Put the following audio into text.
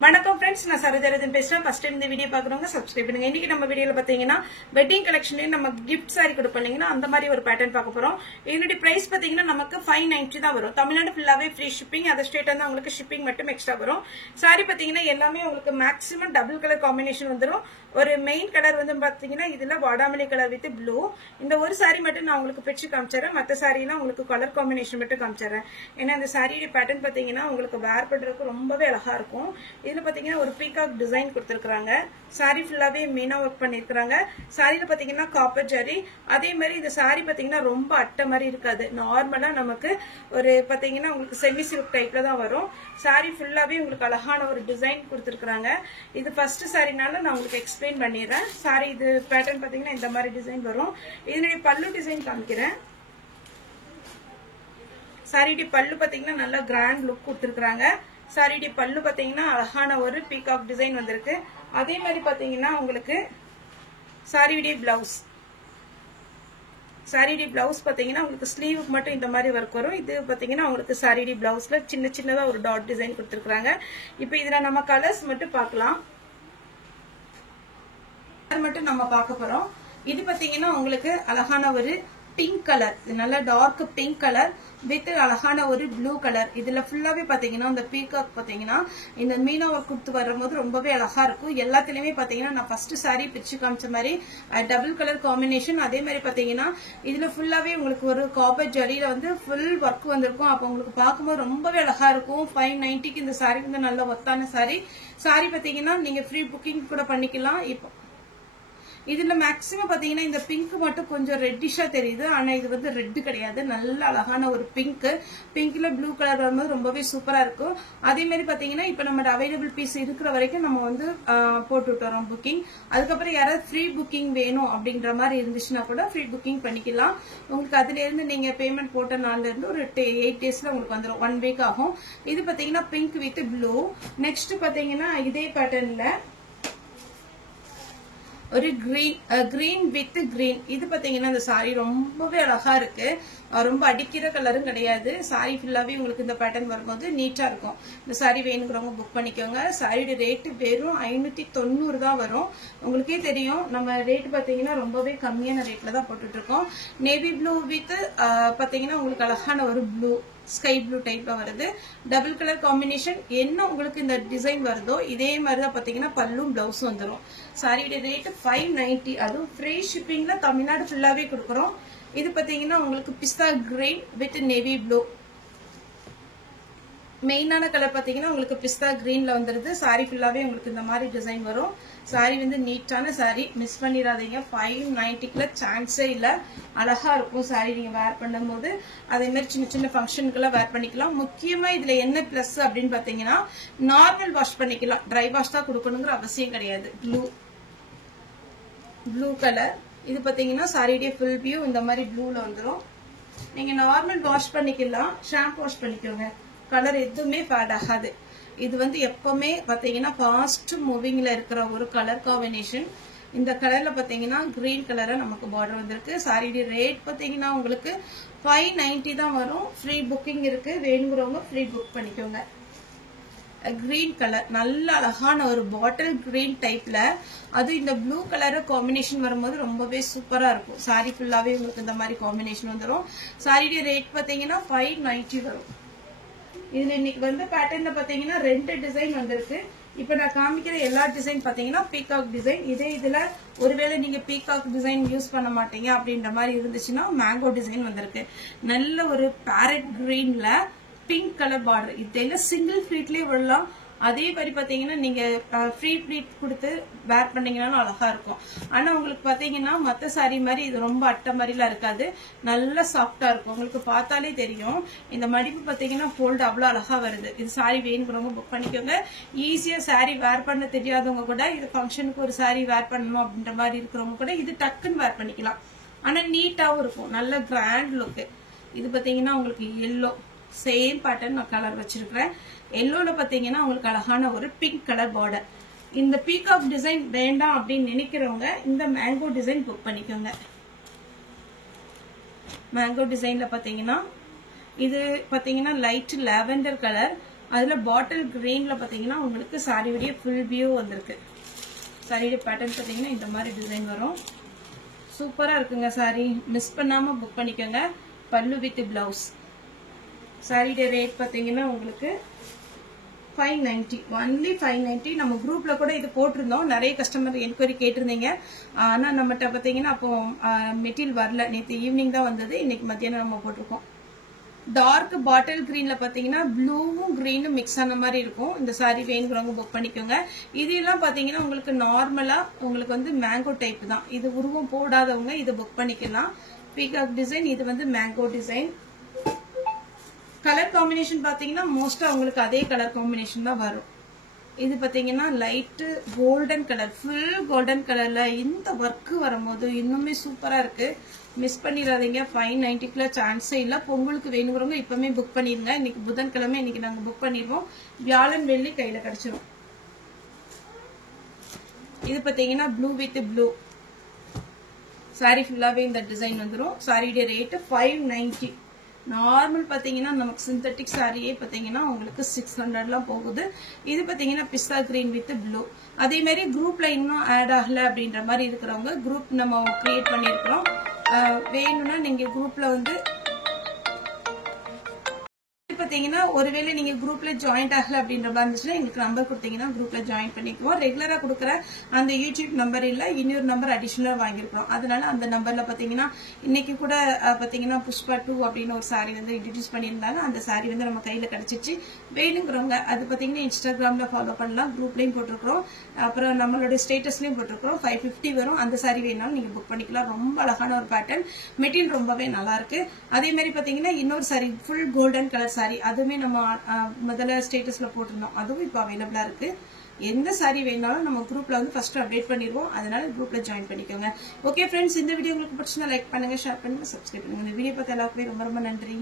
வணக்கம் फ्रेंड्स நான் சரோஜரதன் பேசுறேன் ஃபர்ஸ்ட் டைம் இந்த வீடியோ பார்க்கறவங்க சப்ஸ்கிரைப் பண்ணுங்க இன்னைக்கு நம்ம வீடியோல பாத்தீங்கன்னா வெட்டிங் கலெக்ஷன்ல நம்ம gift saree கொடுப்பீங்கன்னா அந்த மாதிரி ஒரு பேட்டர்ன் பார்க்க போறோம் இதனுடைய பிரைஸ் பாத்தீங்கன்னா நமக்கு 590 தான் வரும் தமிழ்நாடு ஃபுல்லாவே ஃப்ரீ ஷிப்பிங் அத ஸ்டேட் வந்து உங்களுக்கு ஷிப்பிங் மட்டும் எக்ஸ்ட்ரா வரும் saree பாத்தீங்கன்னா எல்லாமே உங்களுக்கு மேக்ஸिमम டபுள் கலர் காம்பினேஷன் வந்துரும் ஒரு மெயின் கலர் வந்து பாத்தீங்கன்னா இதுல வாடாமல்லி கலர் வித் ப்ளூ இந்த ஒரு saree மட்டும் நான் உங்களுக்கு பிரிச்சு காமிச்சறேன் மத்த சாரீலாம் உங்களுக்கு கலர் காம்பினேஷன் மட்டும் காமிச்சறேன் ஏன்னா இந்த சாரியோட பேட்டர்ன் பாத்தீங்கன்னா உங்களுக்கு வேர் பண்றதுக்கு ரொம்பவே அழகா இருக்கும் இதுல பாத்தீங்கன்னா ஒரு பீகாக் டிசைன் கொடுத்திருக்காங்க saree ஃபுல்லாவே மீனா வர்க் பண்ணிருக்காங்க சாரில பாத்தீங்கன்னா காப்பர் ஜரி அதே மாதிரி இந்த saree பாத்தீங்கன்னா ரொம்ப அட்டை மாதிரி இருக்காது நார்மலா நமக்கு ஒரு பாத்தீங்கன்னா உங்களுக்கு செமி சில்க் டைப்ல தான் வரும் saree ஃபுல்லாவே உங்களுக்கு அழகான ஒரு டிசைன் கொடுத்திருக்காங்க இது ஃபர்ஸ்ட் சாரினால நான் உங்களுக்கு எக்ஸ்பிளைன் பண்ணிறேன் saree இது பேட்டர்ன் பாத்தீங்கன்னா இந்த மாதிரி டிசைன் வரும் இதனுடைய பல்லு டிசைன் காமிக்கிறேன் saree பல்லு பாத்தீங்கன்னா நல்ல கிராண்ட் லுக் கொடுத்திருக்காங்க saree பல்லு பாத்தீங்கன்னா அழகான ஒரு பீகாக் டிசைன் வந்திருக்கு அதே மாதிரி பாத்தீங்கன்னா உங்களுக்கு saree பிளவுஸ் பாத்தீங்கன்னா உங்களுக்கு ஸ்லீவுக்கு மட்டும் இந்த மாதிரி வர்க் வரும் இது பாத்தீங்கன்னா உங்களுக்கு saree பிளவுஸ்ல சின்ன சின்னதா ஒரு டாட் டிசைன் கொடுத்திருக்காங்க இப்போ இதுல நம்ம கலர்ஸ் மட்டும் பார்க்கலாம் கலர் மட்டும் நம்ம பார்க்க போறோம் இது பாத்தீங்கன்னா உங்களுக்கு அழகான ஒரு பிங்க் கலர் நல்ல டார்க் பிங்க் கலர் வித் அழகான ஒரு ப்ளூ கலர் இதுல ஃபுல்லாவே பாத்தீங்கன்னா இந்த பீகாக் பாத்தீங்கன்னா இந்த மீனா ஒர்க் கொடுத்து வரும்போது ரொம்பவே அழகா இருக்கும் எல்லாத்துலயுமே பாத்தீங்கன்னா நான் ஃபர்ஸ்ட் saree பிரிச்சு காமிச்ச மாதிரி டபுள் கலர் காம்பினேஷன் அதே மாதிரி பாத்தீங்கன்னா இதுல ஃபுல்லாவே உங்களுக்கு ஒரு காப்பர் ஜரியில வந்து ஃபுல் ஒர்க் வந்திருக்கும் அப்ப உங்களுக்கு பார்க்கும்போது ரொம்பவே அழகா இருக்கும் 590க்கு இந்த saree வந்து நல்ல ஒத்தான saree பாத்தீங்கன்னா நீங்க ஃப்ரீ புக்கிங் கூட பண்ணிக்கலாம் இப்போ இதுல மேக்ஸிமம் பாத்தீங்கன்னா இந்த பிங்க் மட்டும் கொஞ்சம் ரெட்டிஷா தெரியுது ஆனா இது வந்து ரெட் கிடையாது நல்ல அழகான ஒரு பிங்க்ல ப்ளூ கலர் வரும்போது ரொம்பவே சூப்பரா இருக்கும் அதே மாதிரி பாத்தீங்கன்னா இப்ப நம்ம அவைலபிள் பீஸ் இருக்கிற வரைக்கும் நம்ம வந்து போட்டு விட்டுறோம் புக்கிங் அதுக்கப்புறம் யாராவது ஃப்ரீ புக்கிங் வேணும் அப்படின்ற மாதிரி இருந்துச்சுன்னா கூட ஃப்ரீ புக்கிங் பண்ணிக்கலாம் உங்களுக்கு அதுல இருந்து நீங்க பேமெண்ட் போட்ட நாள்ல இருந்து ஒரு 8 டேஸ்ல உங்களுக்கு வந்துடும் 1 வீக் ஆகும் இது பாத்தீங்கன்னா பிங்க் வித் ப்ளூ நெக்ஸ்ட் பாத்தீங்கன்னா இதே பேட்டர்ன்ல ஒரு கிரீன் வித் கிரீன் இது பாத்தீங்கன்னா இந்த saree ரொம்பவே அழகா இருக்கு ரொம்ப அடிக்கிற கலரும் கிடையாது saree ஃபுல்லாவே உங்களுக்கு இந்த பேட்டர்ன் வரும்போது நீட்டா இருக்கும் இந்த saree வேணுங்கிறவங்க புக் பண்ணிக்கோங்க சாரியோட ரேட் வெறும் 590 தான் வரும் உங்களுக்கே தெரியும் நம்ம ரேட் பாத்தீங்கன்னா ரொம்பவே கம்மியான ரேட்ல தான் போட்டுட்டு இருக்கோம் நேவி ப்ளூ வித் பாத்தீங்கன்னா உங்களுக்கு அழகான ஒரு ப்ளூ ஸ்கை ப்ளூ டைப்ல வருது டபுள் கலர் காம்பினேஷன் என்ன உங்களுக்கு இந்த டிசைன் வருதோ இதே மாதிரி தான் பாத்தீங்கன்னா பல்லும் பிளவுஸும் வந்துடும் சாரியோட ரேட் 590 அதுவும் ஃப்ரீ ஷிப்பிங்ல தமிழ்நாடு ஃபுல்லாவே கொடுக்குறோம் இது பாத்தீங்கன்னா உங்களுக்கு பிஸ்தா கிரீன் வித் நேவி ப்ளூ மெயினான கலர் பாத்தீங்கன்னா உங்களுக்கு பிஸ்தா கிரீன்ல வந்துருது சாரி ஃபுல்லாவே உங்களுக்கு இந்த மாதிரி டிசைன் வரும் சாரி வந்து நீட்டான சாரி மிஸ் பண்ணிடாதீங்க 590க்குள்ள சான்ஸே இல்ல அழகா இருக்கும் சாரி நீங்க வேர் பண்ணும்போது அதே மாதிரி சின்ன சின்ன ஃபங்க்ஷனுக்குள்ள வேர் பண்ணிக்கலாம் முக்கியமா இதுல என்ன பிளஸ் அப்படின்னு பாத்தீங்கன்னா நார்மல் வாஷ் பண்ணிக்கலாம் ட்ரை வாஷ் தான் கொடுக்கணுங்கிற அவசியம் கிடையாது ப்ளூ கலர் இது பாத்தீங்கன்னா சாரியுடைய ஃபுல் வியூ இந்த மாதிரி ப்ளூல வந்துடும் நீங்க நார்மல் வாஷ் பண்ணிக்கலாம் ஷாம்பு வாஷ் பண்ணிக்கோங்க கலர் எதுவுமே ஃபேட் ஆகாது இது வந்து எப்பவுமே பாத்தீங்கன்னா ஃபாஸ்ட் மூவிங்ல இருக்கிற ஒரு கலர் காம்பினேஷன் இந்த கலர்ல பாத்தீங்கன்னா கிரீன் கலரா நமக்கு பார்டர் வந்திருக்கு சாரியோட ரேட் பாத்தீங்கன்னா உங்களுக்கு 590 தான் வரும் ஃப்ரீ புக்கிங் இருக்கு வேணுங்கிறவங்க ஃப்ரீ புக் பண்ணிக்கோங்க கிரீன் கலர் நல்ல அழகான ஒரு பாட்டில் கிரீன் டைப்ல அது இந்த ப்ளூ கலர் காம்பினேஷன் வரும்போது ரொம்பவே சூப்பரா இருக்கும் சாரி ஃபுல்லாவே உங்களுக்கு இந்த மாதிரி காம்பினேஷன் வந்துடும் சாரியோட ரேட் பாத்தீங்கன்னா 590 வரும் இதுல இன்னைக்கு வந்து பேட்டர்ன்ல பாத்தீங்கன்னா 2 டிசைன் வந்திருக்கு இப்ப நான் காமிக்கிற எல்லா டிசைன் பாத்தீங்கன்னா பீகாக் டிசைன் இதே இதுல ஒருவேளை நீங்க பீகாக் டிசைன் யூஸ் பண்ண மாட்டீங்க அப்படின்ற மாதிரி இருந்துச்சுன்னா மேங்கோ டிசைன் வந்திருக்கு நல்ல ஒரு பேரட் கிரீன்ல பிங்க் கலர் பார்டர் இதெல்லாம் சிங்கிள் ஃபிளீட்லயே விடலாம் அதே மாதிரி பாத்தீங்கன்னா நீங்க ஃப்ரீ ஃபிளீட் கொடுத்து வேர் பண்ணீங்கன்னா அழகா இருக்கும் ஆனா உங்களுக்கு பாத்தீங்கன்னா மத்த சாரி மாதிரி இது ரொம்ப அட்டை மாதிரிலாம் இருக்காது நல்ல சாஃப்டா இருக்கும் உங்களுக்கு பார்த்தாலே தெரியும் இந்த மடிப்பு பாத்தீங்கன்னா ஃபோல்டு அவ்வளவு அழகா வருது இது சாரி வேணுங்கிறவங்க புக் பண்ணிக்கோங்க ஈஸியா சாரி வேர் பண்ண தெரியாதவங்க கூட இது ஃபங்க்ஷனுக்கு ஒரு சாரி வேர் பண்ணணும் அப்படின்ற மாதிரி இருக்கிறவங்க கூட இது டக்குன்னு வேர் பண்ணிக்கலாம் ஆனா நீட்டாவும் இருக்கும் நல்ல கிராண்ட் லுக் இது பாத்தீங்கன்னா உங்களுக்கு எல்லோ சேம் பேட்டர்ன் நான் கலர் வச்சிருக்கிறேன் எல்லோல பாத்தீங்கன்னா உங்களுக்கு அழகான ஒரு பிங்க் கலர் பார்டர் இந்த பீகாக் டிசைன் வேண்டாம் அப்படின்னு நினைக்கிறவங்க இந்த மேங்கோ டிசைன் புக் பண்ணிக்கோங்க மேங்கோ டிசைன்ல பாத்தீங்கன்னா இது பாத்தீங்கன்னா லைட் லாவெண்டர் கலர் அதுல பாட்டில் கிரீன்ல பாத்தீங்கன்னா உங்களுக்கு சாரியுடைய ஃபுல் வியூ வந்திருக்கு. சாரியுடைய பேட்டர்ன் பாத்தீங்கன்னா இந்த மாதிரி டிசைன் வரும். சூப்பரா இருக்குங்க சாரி. மிஸ் பண்ணாம புக் பண்ணிக்கோங்க. பல்லு வித் பிளவுஸ். சாரியுடைய ரேட் பாத்தீங்கன்னா உங்களுக்கு 590, ஒன்லி 590. நம்ம குரூப்ல கூட இது போட்டிருந்தோம். நிறைய கஸ்டமர் என்கொயரி கேட்டிருந்தீங்க. ஆனா நம்மகிட்ட பாத்தீங்கன்னா அப்போ மெட்டீரியல் வரல. நேற்று ஈவினிங் தான் வந்தது. இன்னைக்கு மத்தியானம் நம்ம போட்டிருக்கோம். டார்க் பாட்டில் கிரீன்ல பாத்தீங்கன்னா ப்ளூவும் கிரீனும் மிக்ஸ் ஆன மாதிரி இருக்கும். இந்த சாரி வேணுங்கிறவங்க புக் பண்ணிக்கோங்க. இதெல்லாம் பாத்தீங்கன்னா உங்களுக்கு நார்மலா உங்களுக்கு வந்து மேங்கோ டைப் தான். இது உருவம் போடாதவங்க இதை புக் பண்ணிக்கலாம். பீகாக் டிசைன், இது வந்து மேங்கோ டிசைன். கலர் காம்பினேஷன் பாத்தீங்கன்னா மோஸ்டா உங்களுக்கு அதே கலர் காம்பினேஷன் தான் வரும். இது பாத்தீங்கன்னா light golden colour, full golden கலர்ல இந்த ஒர்க் வரும்போது இன்னுமே சூப்பரா இருக்கு. மிஸ் பண்ணிடாதீங்க. 590க்குள்ள சான்ஸே இல்ல. பொங்கலுக்கு வேணுங்கிறவங்க இப்பவுமே புக் பண்ணிருங்க. இன்னைக்கு புதன்கிழமை, இன்னைக்கு நாங்க புக் பண்ணிடுவோம். வியாழன் வெள்ளி கையில கிடைச்சிரும். இது பாத்தீங்கன்னா ப்ளூ வித் ப்ளூ. சாரி ஃபுல்லாவே இந்த டிசைன் வந்துடும். சாரியுடைய ரேட் 590. நார்மல் பாத்தீங்கன்னா நமக்கு சிந்தட்டிக் சாரியே பாத்தீங்கன்னா உங்களுக்கு 600 போகுது. இது பாத்தீங்கன்னா பிஸ்தா கிரீன் வித் ப்ளூ. அதே மாதிரி குரூப்ல இன்னும் ஆட் ஆகல அப்படின்ற மாதிரி இருக்கிறவங்க குரூப் நம்ம கிரியேட் பண்ணிருக்கிறோம். வேணும்னா நீங்க குரூப்ல வந்து பாத்தீங்கன்னா ஒருவேளை நீங்க குரூப்ல ஜாயின் ஆகல அப்படின்ற மாதிரி இருந்துச்சுன்னா எங்களுக்கு நம்பர் கொடுத்தீங்கன்னா குரூப்ல ஜாயின் பண்ணிக்குவோம். ரெகுலரா கொடுக்குற அந்த யூடியூப் நம்பர் இல்ல, இன்னொரு நம்பர் அடிஷனலா வாங்கிருக்கோம். அதனால அந்த நம்பர்ல பாத்தீங்கன்னா இன்னைக்கு கூட பாத்தீங்கன்னா புஷ்பா 2 அப்படின்னு ஒரு சாரி வந்து இன்ட்ரோடியூஸ் பண்ணியிருந்தாங்க. அந்த சாரி வந்து நம்ம கையில கிடைச்சிச்சு. வேணுங்கிறவங்க அது பாத்தீங்கன்னா இன்ஸ்டாகிராம்ல ஃபாலோ பண்ணலாம். குரூப்லயும் போட்டிருக்கிறோம். அப்புறம் நம்மளோட ஸ்டேட்டஸ்லயும் போட்டிருக்கிறோம். 550 வரும். அந்த சாரி வேணாலும் நீங்க புக் பண்ணிக்கலாம். ரொம்ப அழகான ஒரு பேட்டர்ன். மெட்டீரியல் ரொம்பவே நல்லா இருக்கு. அதே மாதிரி பாத்தீங்கன்னா இன்னொரு sorry full golden colour sorry, அதுவுமே நம்ம முதல்ல ஸ்டேட்டஸ்ல போட்டிருந்தோம். அதுவும் இப்போ அவைலபிளா இருக்கு. எந்த சாரி வேணாலும் நம்ம குரூப்ல வந்து ஃபர்ஸ்ட் அப்டேட் பண்ணிடுவோம். அதனால குரூப்ல ஜாயின் பண்ணிக்கோங்க. ஓகே ஃப்ரெண்ட்ஸ், இந்த வீடியோ உங்களுக்கு பிடிச்சிருந்தா லைக் பண்ணுங்க, ஷேர் பண்ணுங்க, சப்ஸ்கிரைப் பண்ணுங்க. இந்த வீடியோ பார்த்த எல்லாருக்குமே ரொம்ப ரொம்ப நன்றி.